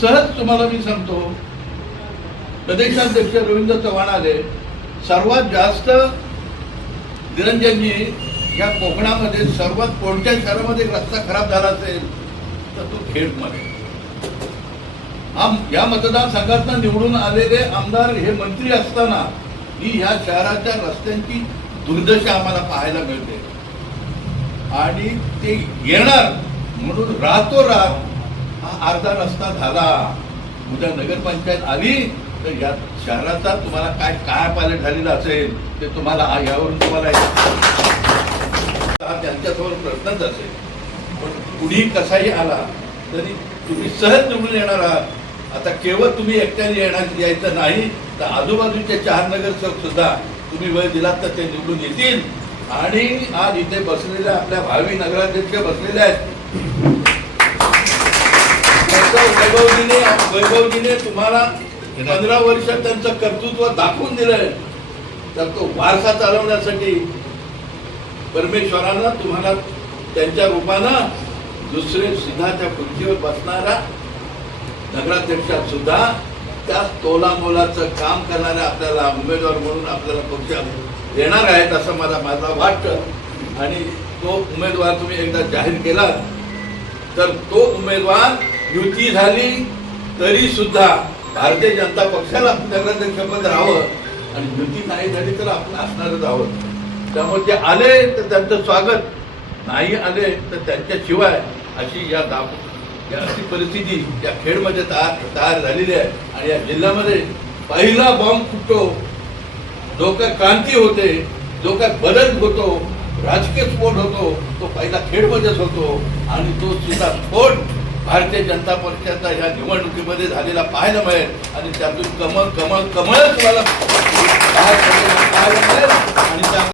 सहज तुम्हाला मी सांगतो, प्रदेशाध्यक्ष रवींद्र चव्हाण आले, सर्वात जास्त निरंजनजी या कोकणामध्ये सर्वात कोणत्या शहरामध्ये रस्ता खराब झाला असेल तर तो खेडमध्ये. या मतदारसंघातून निवडून आलेले आमदार हे मंत्री असताना ही ह्या शहराच्या रस्त्यांची दुर्दशा आम्हाला पाहायला मिळते आणि ते येणार म्हणून रातोरात हा अर्धा रस्ता झाला. उद्या नगरपंचायत आली तर या शहराचा तुम्हाला काय पालट झालेला असेल ते तुम्हाला यावरून तुम्हाला त्यांच्यासमोर प्रश्नच असेल. पण कुणी कसाही आला तरी तुम्ही सहज निवडून येणार आहात. आता केवळ तुम्ही एकट्याने यायचं नाही तर आजूबाजूचे 4 नगरसेवक सुद्धा तुम्ही वेळ दिलात तर ते निवडून येतील. आणि आज इथे बसलेल्या आपल्या भावी नगराध्यक्ष बसलेले आहेत. वैभवजीने तुम्हाला 15 वर्ष त्यांचं कर्तृत्व दाखवून दिलंय. तर तो वारसा चालवण्यासाठी परमेश्वरानं तुम्हाला त्यांच्या रूपानं दुसरे सिंहाच्या खुर्चीवर बसणारा नगराध्यक्षात सुद्धा त्या तोलामोलाचं काम करणाऱ्या आपल्याला उमेदवार म्हणून आपल्याला पक्ष देणार आहेत असं मला वाटतं. आणि तो उमेदवार तुम्ही एकदा जाहीर केला तर तो उमेदवार युती झाली तरी सुद्धा भारतीय जनता पक्षाला नगराध्यक्षपद राहावं आणि युती नाही झाली तर आपण असणारच आहोत. त्यामुळे ते आले तर त्यांचं स्वागत, नाही आले तर त्यांच्याशिवाय अशी अशी परिस्थिती या खेडमध्ये तयार झालेली आहे. आणि या जिल्ह्यामध्ये पहिला बॉम्ब फुटतो, जो काय क्रांती होते, जो काय बदल होतो, राजकीय स्फोट होतो, तो पहिला खेडमध्येच होतो. आणि तो सुद्धा स्फोट भारतीय जनता पक्षाचा या निवडणुकीमध्ये झालेला पाहायला मिळेल. आणि त्यातून कमळच तुम्हाला पाहायला मिळेल. आणि